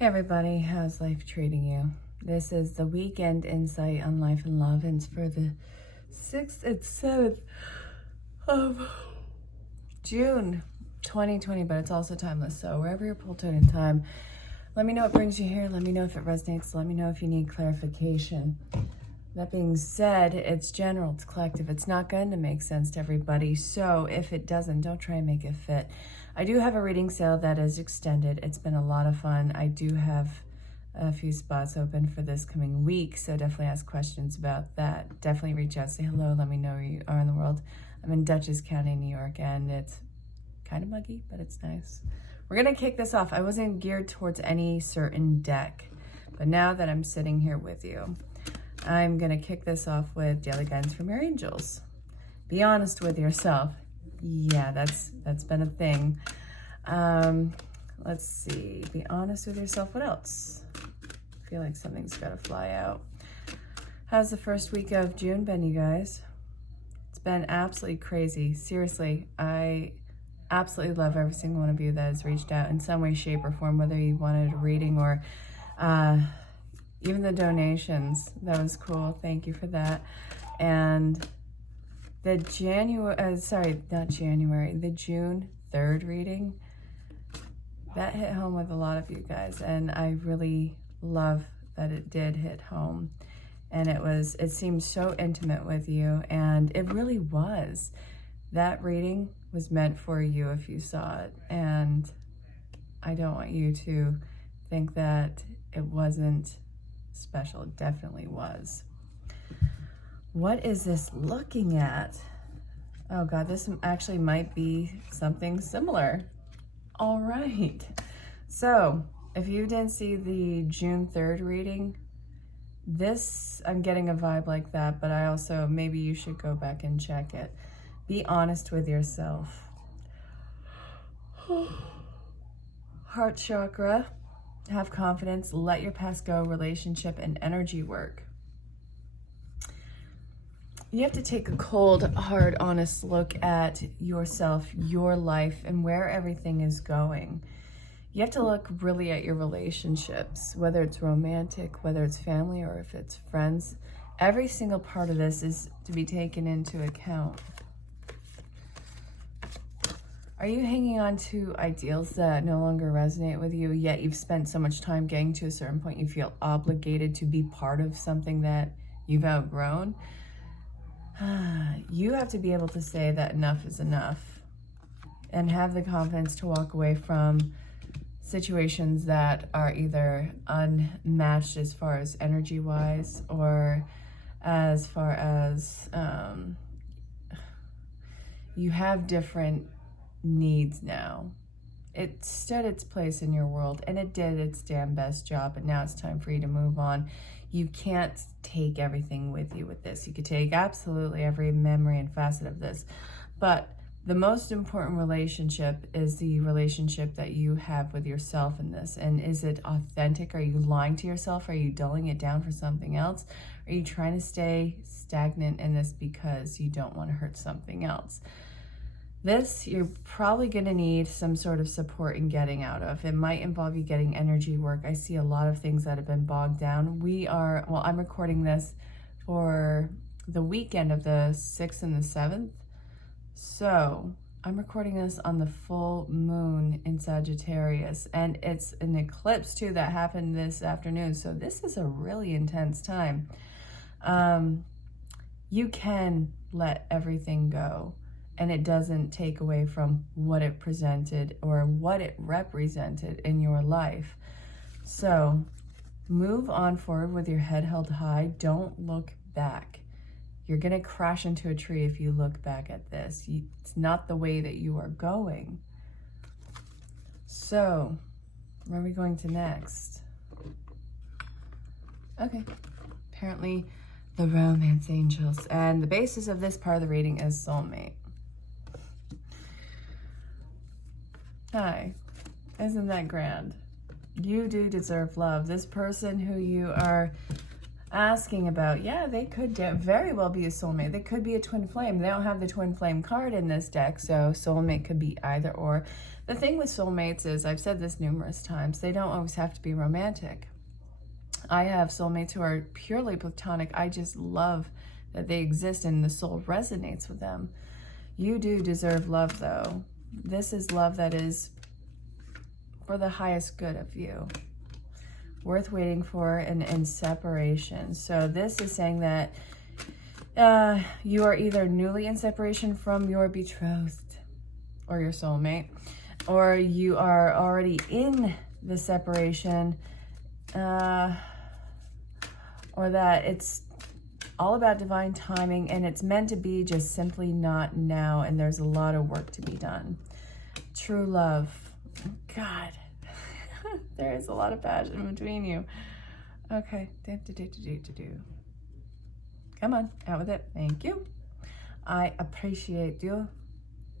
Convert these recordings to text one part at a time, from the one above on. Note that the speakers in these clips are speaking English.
Hey everybody, how's life treating you? This is the weekend insight on life and love, and it's for the 6th and 7th of June 2020, but it's also timeless. So wherever you're pulled to in time, let me know what brings you here. Let me know if it resonates. Let me know if you need clarification. That being said, it's general, it's collective. It's not going to make sense to everybody. So if it doesn't, don't try and make it fit. I do have a reading sale that is extended. It's been a lot of fun. I do have a few spots open for this coming week, so definitely ask questions about that. Definitely reach out, say hello, let me know where you are in the world. I'm in Dutchess County, New York, and it's kind of muggy, but it's nice. We're going to kick this off. I wasn't geared towards any certain deck, but now that I'm sitting here with you, I'm going to kick this off with daily guidance from your angels. Be honest with yourself. Yeah, that's been a thing. Let's see. Be honest with yourself. What else? I feel like something's got to fly out. How's the first week of June been, you guys? It's been absolutely crazy. Seriously, I absolutely love every single one of you that has reached out in some way, shape, or form, whether you wanted a reading or even the donations. That was cool. Thank you for that. And the the June 3rd reading, that hit home with a lot of you guys, and I really love that it did hit home. And it seemed so intimate with you, and it really was. That reading was meant for you if you saw it, and I don't want you to think that it wasn't special. It definitely was. What is this looking at? Oh God, this actually might be something similar. All right. So if you didn't see the June 3rd reading, I'm getting a vibe like that, but I also, maybe you should go back and check it. Be honest with yourself. Heart chakra, have confidence, let your past go, relationship and energy work. You have to take a cold, hard, honest look at yourself, your life, and where everything is going. You have to look really at your relationships, whether it's romantic, whether it's family, or if it's friends. Every single part of this is to be taken into account. Are you hanging on to ideals that no longer resonate with you, yet you've spent so much time getting to a certain point you feel obligated to be part of something that you've outgrown? You have to be able to say that enough is enough and have the confidence to walk away from situations that are either unmatched as far as energy-wise or as far as you have different needs now. It stood its place in your world and it did its damn best job, and now it's time for you to move on. You can't take everything with you with this. You could take absolutely every memory and facet of this, but the most important relationship is the relationship that you have with yourself in this. And is it authentic? Are you lying to yourself? Are you dulling it down for something else? Are you trying to stay stagnant in this because you don't want to hurt something else? This, you're probably going to need some sort of support in getting out of. It might involve you getting energy work. I see a lot of things that have been bogged down. I'm recording this for the weekend of the 6th and the 7th. So I'm recording this on the full moon in Sagittarius, and it's an eclipse too that happened this afternoon. So this is a really intense time. You can let everything go, and it doesn't take away from what it presented or what it represented in your life. So move on forward with your head held high. Don't look back. You're going to crash into a tree if you look back at this. It's not the way that you are going. So, where are we going to next? Okay. Apparently, the romance angels. And the basis of this part of the reading is soulmate. Hi. Isn't that grand? You do deserve love. This person who you are asking about, yeah, they could very well be a soulmate. They could be a twin flame. They don't have the twin flame card in this deck, so soulmate could be either or. The thing with soulmates is, I've said this numerous times, they don't always have to be romantic. I have soulmates who are purely platonic. I just love that they exist and the soul resonates with them. You do deserve love, though. This is love that is for the highest good of you. Worth waiting for and in separation. So this is saying that you are either newly in separation from your betrothed or your soulmate, or you are already in the separation, or that it's all about divine timing and it's meant to be, just simply not now, and there's a lot of work to be done. True love. God. There is a lot of passion between you. Okay. Come on, out with it. Thank you. I appreciate you.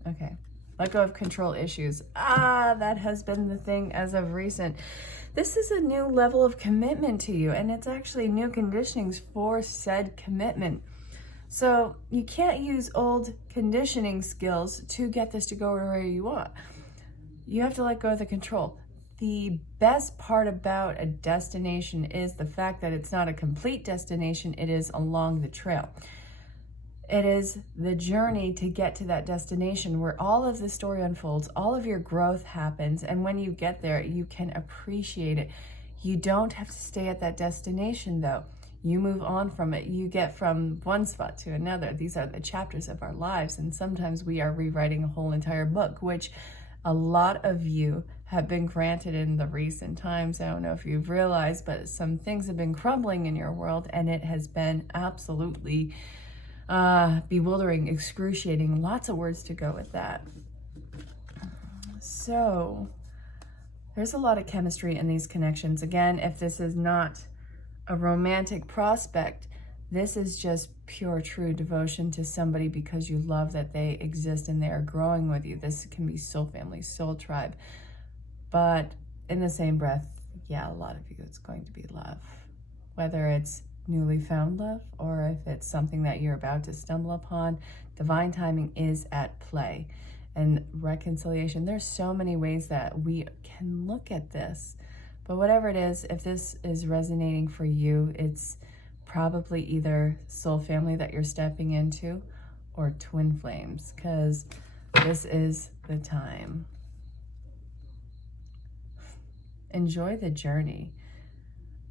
Okay. Let go of control issues. That has been the thing as of recent. This is a new level of commitment to you, and it's actually new conditionings for said commitment. So you can't use old conditioning skills to get this to go where you want. You have to let go of the control. The best part about a destination is the fact that it's not a complete destination, it is along the trail. It is the journey to get to that destination where all of the story unfolds, all of your growth happens, and when you get there, you can appreciate it. You don't have to stay at that destination, though. You move on from it. You get from one spot to another. These are the chapters of our lives, and sometimes we are rewriting a whole entire book, which a lot of you have been granted in the recent times. I don't know if you've realized, but some things have been crumbling in your world, and it has been absolutely bewildering, excruciating. Lots of words to go with that. So there's a lot of chemistry in these connections. Again, if this is not a romantic prospect, this is just pure, true devotion to somebody because you love that they exist and they are growing with you. This can be soul family, soul tribe. But in the same breath, yeah, a lot of you, it's going to be love. Whether it's newly found love or if it's something that you're about to stumble upon, divine timing is at play. And reconciliation, there's so many ways that we can look at this. But whatever it is, if this is resonating for you, it's probably either soul family that you're stepping into or twin flames, because this is the time. Enjoy the journey.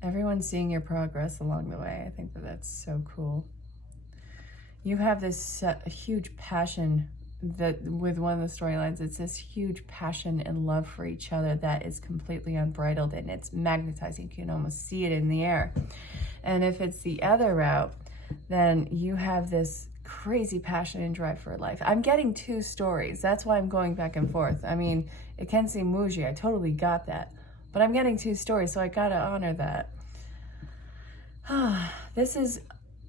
Everyone's seeing your progress along the way. I think that that's so cool. You have this huge passion that with one of the storylines, it's this huge passion and love for each other that is completely unbridled, and it's magnetizing. You can almost see it in the air. And if it's the other route, then you have this crazy passion and drive for life. I'm getting two stories. That's why I'm going back and forth. I mean, it can seem moody. I totally got that. But I'm getting two stories, so I gotta honor that. This is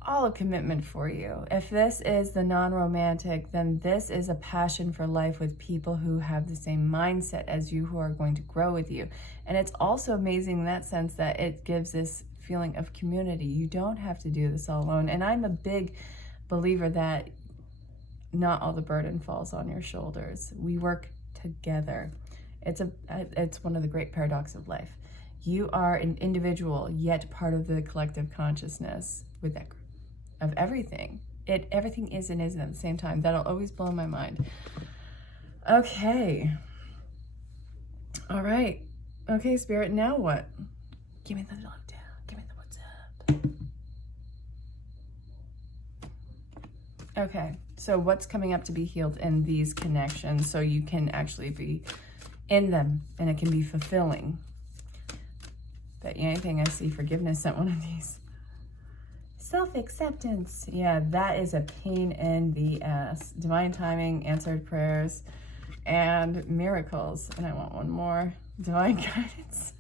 all a commitment for you. If this is the non-romantic, then this is a passion for life with people who have the same mindset as you, who are going to grow with you. And it's also amazing in that sense that it gives this feeling of community. You don't have to do this all alone. And I'm a big believer that not all the burden falls on your shoulders. We work together. It's one of the great paradoxes of life. You are an individual, yet part of the collective consciousness with that group of everything. Everything is and isn't at the same time. That'll always blow my mind. Okay. All right. Okay, Spirit, now what? Give me the lowdown. Give me the what's up. Okay, so what's coming up to be healed in these connections so you can actually be in them and it can be fulfilling? But anything, I see forgiveness at one of these. Self-acceptance. Yeah, that is a pain in the ass. Divine timing, answered prayers, and miracles. And I want one more. Divine guidance.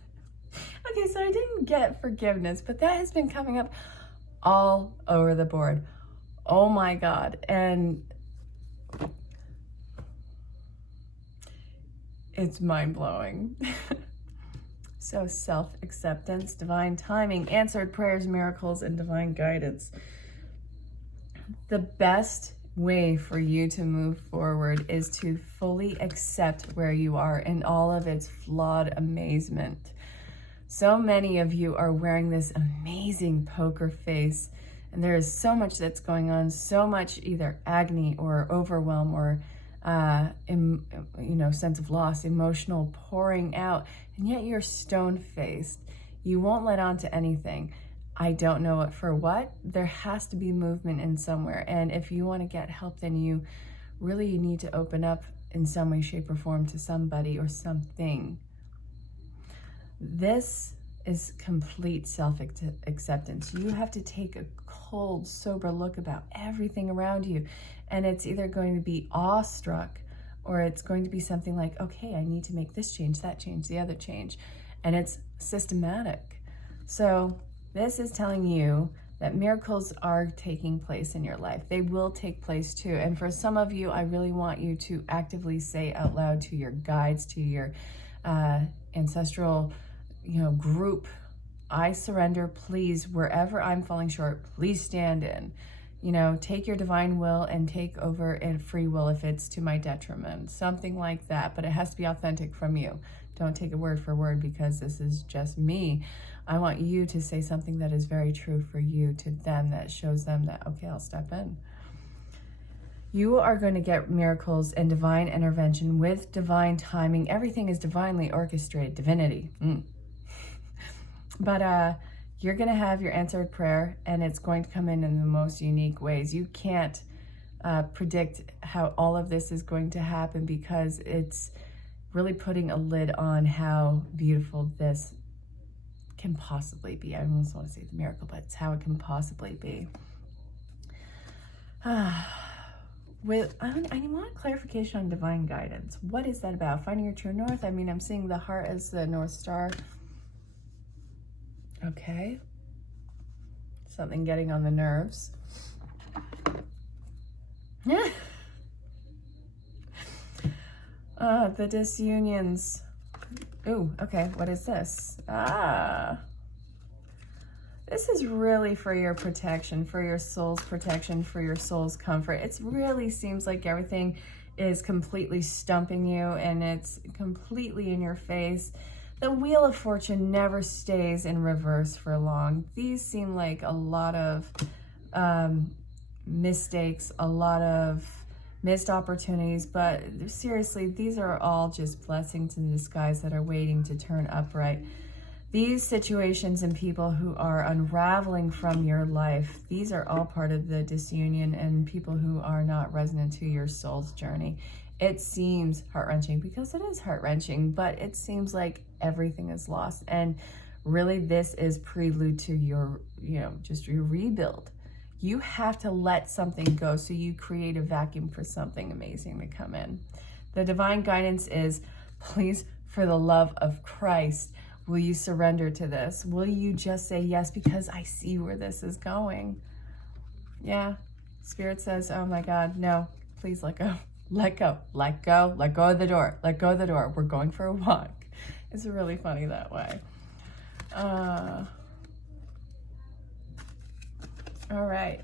Okay, so I didn't get forgiveness, but that has been coming up all over the board. Oh my God. And it's mind-blowing. So self-acceptance, divine timing, answered prayers, miracles, and divine guidance. The best way for you to move forward is to fully accept where you are in all of its flawed amazement. So many of you are wearing this amazing poker face, and there is so much that's going on, so much either agony or overwhelm or sense of loss, emotional pouring out, and yet you're stone-faced. You won't let on to anything. I don't know it for what. There has to be movement in somewhere, and if you want to get help, then you need to open up in some way, shape, or form to somebody or something. This is complete self-acceptance. You have to take a cold, sober look about everything around you, and it's either going to be awestruck or it's going to be something like, okay, I need to make this change, that change, the other change, and it's systematic. So this is telling you that miracles are taking place in your life. They will take place too. And for some of you, I really want you to actively say out loud to your guides, to your ancestral group, I surrender, please, wherever I'm falling short, please stand in. Take your divine will and take over in free will if it's to my detriment, something like that. But it has to be authentic from you. Don't take it word for word, because this is just me. I want you to say something that is very true for you to them, that shows them that, okay, I'll step in. You are going to get miracles and divine intervention with divine timing. Everything is divinely orchestrated, divinity. But you're going to have your answered prayer, and it's going to come in the most unique ways. You can't predict how all of this is going to happen, because it's really putting a lid on how beautiful this can possibly be. I almost want to say the miracle, but it's how it can possibly be. I want clarification on divine guidance. What is that about? Finding your true north? I mean, I'm seeing the heart as the North Star. Okay. Something getting on the nerves. Yeah. The disunions. Ooh, okay, what is this? This is really for your protection, for your soul's protection, for your soul's comfort. It really seems like everything is completely stumping you, and it's completely in your face. The Wheel of Fortune never stays in reverse for long. These seem like a lot of mistakes, a lot of missed opportunities, but seriously, these are all just blessings in disguise that are waiting to turn upright. These situations and people who are unraveling from your life, these are all part of the disunion and people who are not resonant to your soul's journey. It seems heart-wrenching, because it is heart-wrenching, but it seems like everything is lost. And really, this is prelude to your, just your rebuild. You have to let something go so you create a vacuum for something amazing to come in. The divine guidance is, please, for the love of Christ, will you surrender to this? Will you just say yes, because I see where this is going? Yeah, Spirit says, oh my God, no, please let go. Let go, let go, let go of the door, let go of the door. We're going for a walk. It's really funny that way. All right,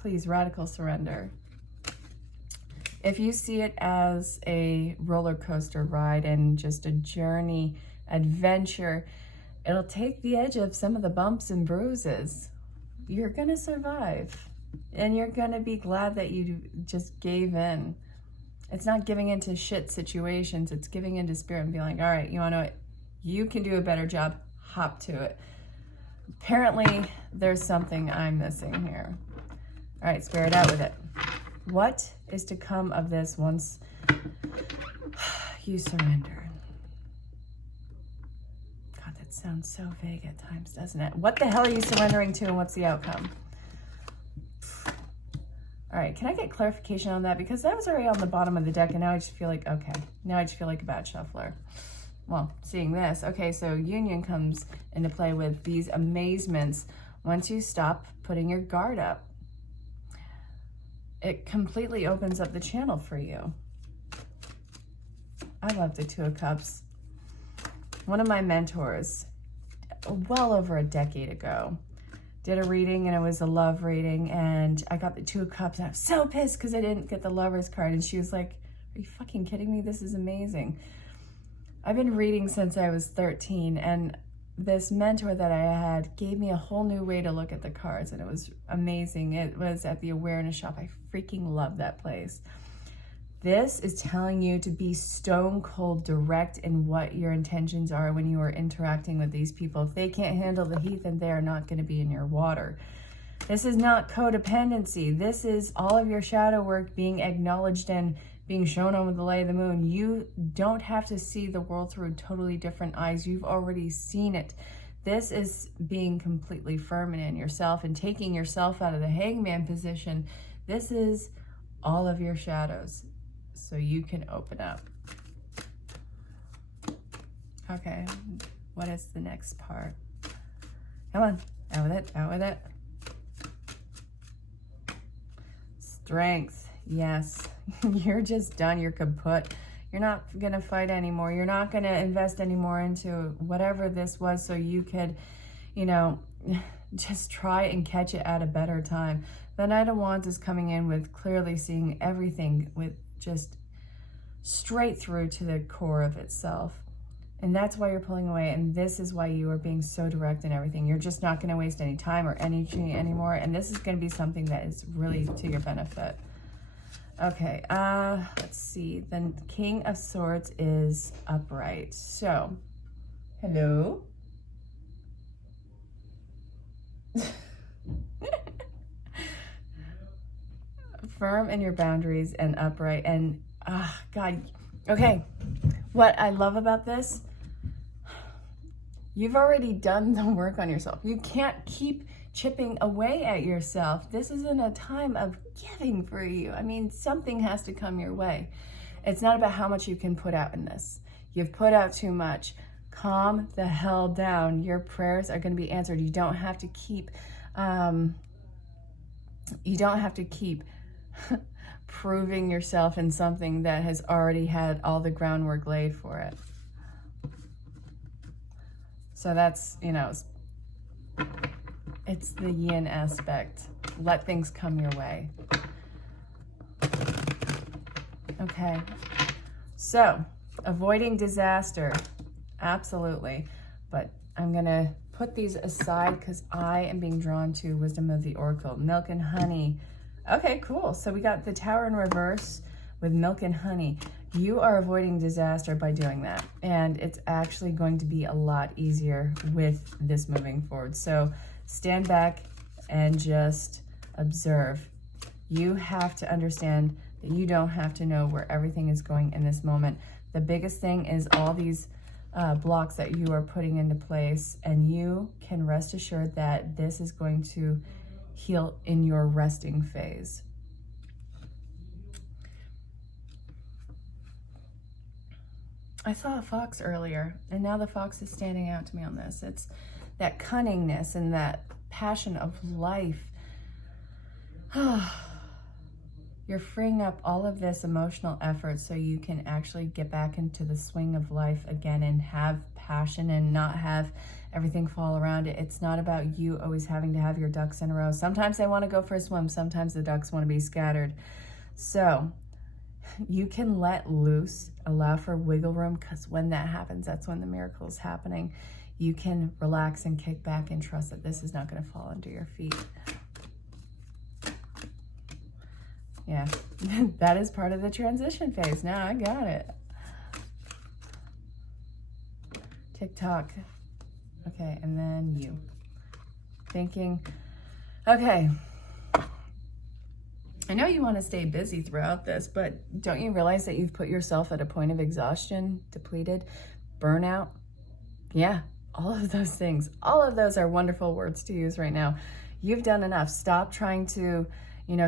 please, radical surrender. If you see it as a roller coaster ride and just a journey, adventure, it'll take the edge of some of the bumps and bruises. You're gonna survive, and you're gonna be glad that you just gave in. It's not giving into shit situations, it's giving into spirit and being like, all right, you wanna know what? You can do a better job, hop to it. Apparently, there's something I'm missing here. All right, Spirit, out with it. What is to come of this once you surrender? God, that sounds so vague at times, doesn't it? What the hell are you surrendering to, and what's the outcome? All right, can I get clarification on that? Because that was already on the bottom of the deck, and now I just feel like, okay, now I just feel like a bad shuffler. Well, seeing this, okay, so union comes into play with these amazements once you stop putting your guard up. It completely opens up the channel for you. I love the Two of Cups. one of my mentors, well over a decade ago, did a reading, and it was a love reading, and I got the 2 of Cups, and I was so pissed because I didn't get the Lover's card, and she was like, are you fucking kidding me? This is amazing. I've been reading since I was 13, and this mentor that I had gave me a whole new way to look at the cards, and it was amazing. It was at the Awareness Shop. I freaking love that place. This is telling you to be stone cold direct in what your intentions are when you are interacting with these people. If they can't handle the heat, then they are not going to be in your water. This is not codependency. This is all of your shadow work being acknowledged and being shown on with the light of the moon. You don't have to see the world through totally different eyes. You've already seen it. This is being completely firm in yourself and taking yourself out of the hangman position. This is all of your shadows, so you can open up. Okay, what is the next part? Come on, out with it, out with it. Strength, yes. You're just done, you're kaput. You're not gonna fight anymore. You're not gonna invest anymore into whatever this was so you could, you know, just try and catch it at a better time. The Knight of Wands is coming in with clearly seeing everything with just straight through to the core of itself. And that's why you're pulling away, and this is why you are being so direct in everything. You're just not gonna waste any time or energy anymore, and this is gonna be something that is really to your benefit. Okay, let's see. The King of Swords is upright. So, hello. Firm in your boundaries and upright. And, God. Okay, what I love about this, you've already done the work on yourself. You can't keep chipping away at yourself. This isn't a time of giving for you. I mean, something has to come your way. It's not about how much you can put out in this. You've put out too much. Calm the hell down. Your prayers are going to be answered. You don't have to keep proving yourself in something that has already had all the groundwork laid for it. So that's, you know, it's the yin aspect. Let things come your way. Okay. So, avoiding disaster. Absolutely. But I'm going to put these aside because I am being drawn to Wisdom of the Oracle. Milk and honey. Okay, cool. So we got the Tower in reverse with milk and honey. You are avoiding disaster by doing that. And it's actually going to be a lot easier with this moving forward. So stand back and just observe. You have to understand that you don't have to know where everything is going in this moment. The biggest thing is all these blocks that you are putting into place, and you can rest assured that this is going to heal in your resting phase. I saw a fox earlier, and now the fox is standing out to me on this. It's that cunningness and that passion of life. You're freeing up all of this emotional effort so you can actually get back into the swing of life again and have passion and not have everything fall around it. It's not about you always having to have your ducks in a row. Sometimes they want to go for a swim. Sometimes the ducks want to be scattered. So you can let loose, allow for wiggle room, because when that happens, that's when the miracle is happening. You can relax and kick back and trust that this is not going to fall under your feet. Yeah, that is part of the transition phase. Now I got it. TikTok. Okay, and then you. Thinking, okay. I know you want to stay busy throughout this, but don't you realize that you've put yourself at a point of exhaustion, depleted, burnout? Yeah, all of those things. All of those are wonderful words to use right now. You've done enough. Stop trying to,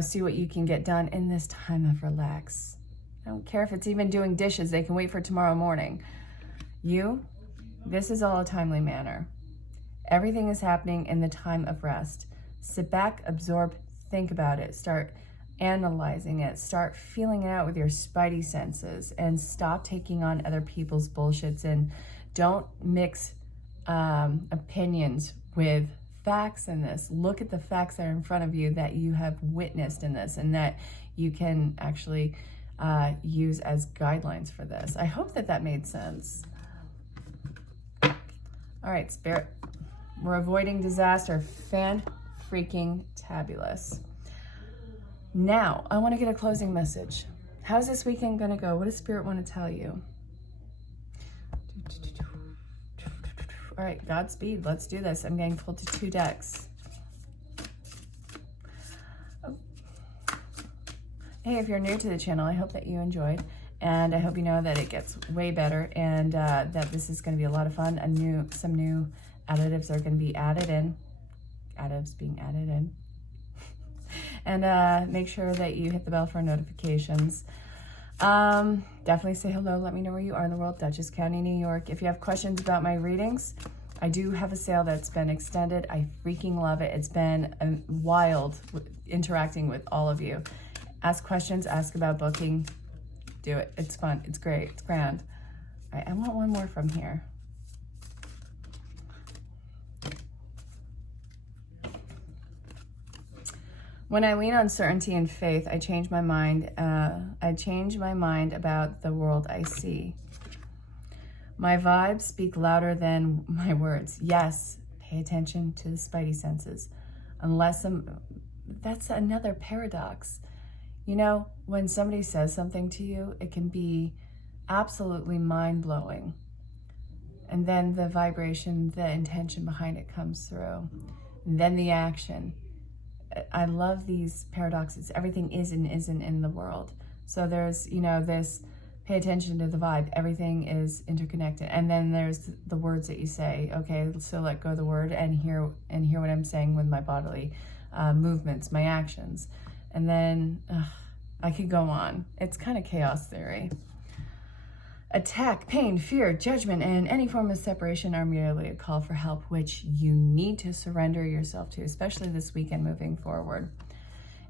see what you can get done in this time of relax. I don't care if it's even doing dishes. They can wait for tomorrow morning. This is all a timely manner. Everything is happening in the time of rest. Sit back, absorb, think about it. Start analyzing it. Start feeling it out with your spidey senses, and stop taking on other people's bullshits and Don't mix opinions with facts in this. Look at the facts that are in front of you that you have witnessed in this and that you can actually use as guidelines for this. I hope that that made sense. All right, Spirit. We're avoiding disaster. Fan-freaking-tabulous. Now, I want to get a closing message. How's this weekend going to go? What does Spirit want to tell you? All right, Godspeed. Let's do this. I'm getting pulled to 2 decks. Oh. Hey, if you're new to the channel, I hope that you enjoyed. And I hope you know that it gets way better and that this is going to be a lot of fun. Some new additives are going to be added in. Additives being added in. And make sure that you hit the bell for notifications. Definitely say hello. Let me know where you are in the world. Dutchess County, New York. If you have questions about my readings, I do have a sale that's been extended. I freaking love it. It's been wild interacting with all of you. Ask questions, ask about booking. Do it. It's fun. It's great. It's grand. All right, I want one more from here. When I lean on certainty and faith, I change my mind. I change my mind about the world I see. My vibes speak louder than my words. Yes, pay attention to the spidey senses. That's another paradox. You know, when somebody says something to you, it can be absolutely mind-blowing. And then the vibration, the intention behind it comes through. And then the action. I love these paradoxes. Everything is and isn't in the world. So there's, you know, this pay attention to the vibe. Everything is interconnected. And then there's the words that you say. Okay, so let go of the word and hear what I'm saying with my bodily movements, my actions. And then I could go on. It's kind of chaos theory. Attack, pain, fear, judgment, and any form of separation are merely a call for help, which you need to surrender yourself to, especially this weekend moving forward.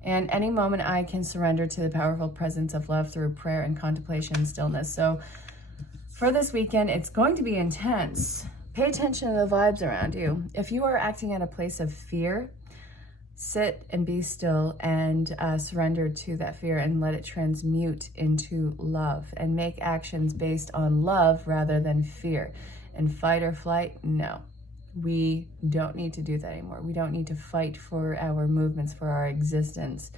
And any moment I can surrender to the powerful presence of love through prayer and contemplation and stillness. So for this weekend, it's going to be intense. Pay attention to the vibes around you. If you are acting at a place of fear, sit and be still and surrender to that fear and let it transmute into love and make actions based on love rather than fear. And fight or flight, no. We don't need to do that anymore. We don't need to fight for our movements, for our existence.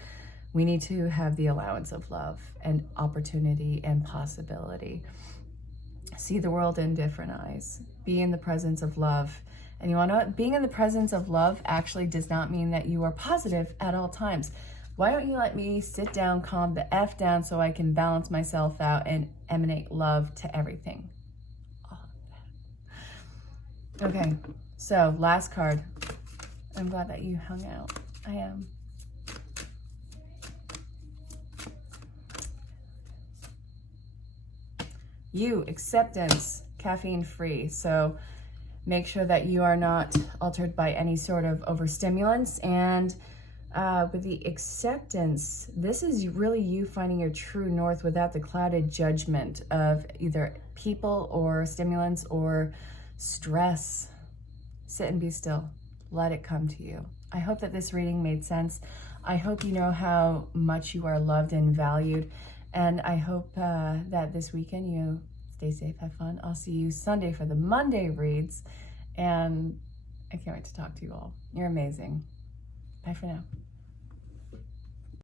We need to have the allowance of love and opportunity and possibility. See the world in different eyes. Be in the presence of love. And you want to know what? Being in the presence of love actually does not mean that you are positive at all times. Why don't you let me sit down, calm the F down so I can balance myself out and emanate love to everything? All of that. Okay, so last card. I'm glad that you hung out. I am. You, acceptance, caffeine free. So make sure that you are not altered by any sort of overstimulants. And with the acceptance, this is really you finding your true north without the clouded judgment of either people or stimulants or stress. Sit and be still. Let it come to you. I hope that this reading made sense. I hope you know how much you are loved and valued. And I hope that this weekend you stay safe, have fun. I'll see you Sunday for the Monday reads. And I can't wait to talk to you all. You're amazing. Bye for now.